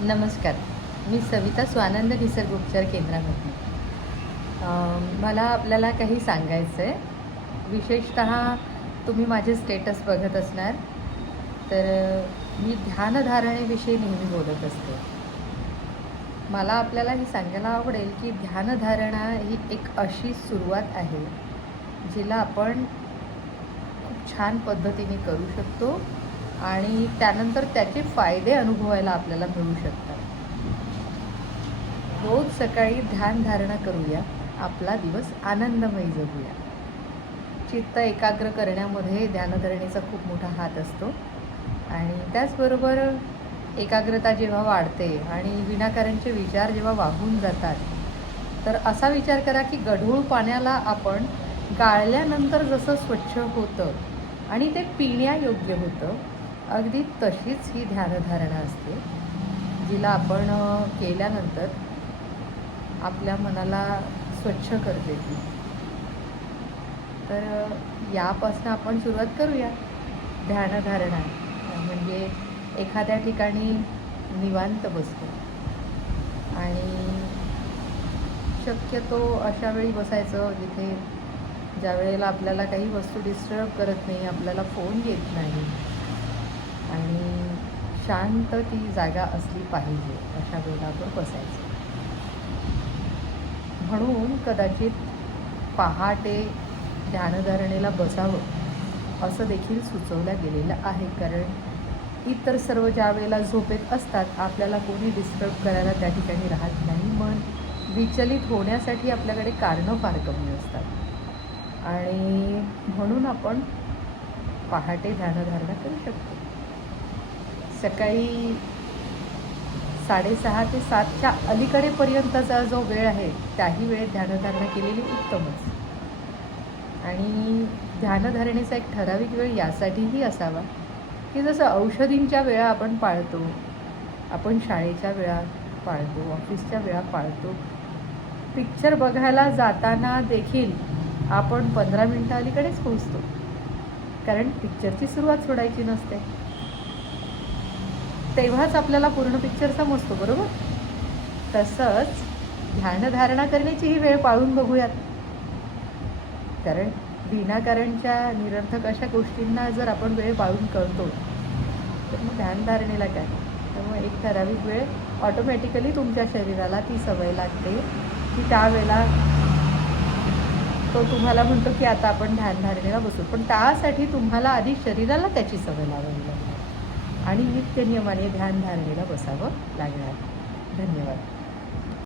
नमस्कार. मी सविता स्वानंद निसर्गोपचार केंद्रामधून. मला आपल्याला काही सांगायचं आहे. विशेषतः तुम्ही माझे स्टेटस बघत असणार. तर मी ध्यानधारणेविषयी नेहमी बोलत असते. मला आपल्याला हे सांगायला आवडेल की ध्यानधारणा ही एक अशी सुरुवात आहे, जिला आपण खूप छान पद्धतीने करू शकतो आणि त्यानंतर त्याचे फायदे अनुभवायला आपल्याला मिळू शकतात. रोज सकाळी ध्यानधारणा करूया, आपला दिवस आनंदमयी जगूया. चित्त एकाग्र करण्यामध्ये ध्यानधारणेचा खूप मोठा हात असतो आणि त्याचबरोबर एकाग्रता जेव्हा वाढते आणि विनाकारणचे विचार जेव्हा वाहून जातात, तर असा विचार करा की गढूळ पाण्याला आपण गाळल्यानंतर जसं स्वच्छ होतं आणि ते पिण्यायोग्य होतं, अगदी तशीच ही ध्यानधारणा असते, जिला आपण केल्यानंतर आपल्या मनाला स्वच्छ करते ती. तर यापासून आपण सुरुवात करूया. ध्यानधारणा म्हणजे एखाद्या ठिकाणी निवांत बसतो आणि शक्यतो अशा वेळी बसायचं जिथे ज्या वेळेला आपल्याला काही वस्तू डिस्टर्ब करत नाही, आपल्याला फोन येत नाही आणि शांत ती जागा असली पाहिजे, अशा वेळेला आपण बसायचं. म्हणून कदाचित पहाटे ध्यानधारणेला बसावं असं देखील सुचवलं गेलेलं आहे, कारण इतर सर्व ज्या वेळेला झोपेत असतात आपल्याला कोणी डिस्टर्ब करायला त्या ठिकाणी राहत नाही. मन विचलित होण्यासाठी आपल्याकडे कारणं फार कमी असतात आणि म्हणून आपण पहाटे ध्यानधारणा करू शकतो. सकाळी 6:30 ते 7च्या अलीकडेपर्यंतचा जो वेळ आहे त्याही वेळेत ध्यानधारणा केलेली उत्तमच. आणि ध्यानधारणेचा एक ठराविक वेळ यासाठीही असावा की जसं औषधींच्या वेळा आपण पाळतो, आपण शाळेच्या वेळा पाळतो, ऑफिसच्या वेळा पाळतो, पिक्चर बघायला जाताना देखील आपण 15 मिनटं अलीकडेच पोहोचतो, कारण पिक्चरची सुरुवात सोडायची नसते. तेव्हाच आपल्याला पूर्ण पिक्चर समजतो, बरोबर? तसंच ध्यानधारणा करण्याची ही वेळ पाळून बघूयात, कारण विनाकारणच्या निरर्थक अशा गोष्टींना जर आपण वेळ पाळून करतो तर मग ध्यानधारणेला काय. त्यामुळे एक ठराविक वेळ ऑटोमॅटिकली तुमच्या शरीराला ती सवय लागते की त्यावेळेला तो तुम्हाला म्हणतो की आता आपण ध्यानधारणेला बसू, पण त्यासाठी तुम्हाला आधी शरीराला त्याची सवय लावावी लागते आणि नित्यनियमाने ध्यानधारणेला बसावं लागणार. धन्यवाद.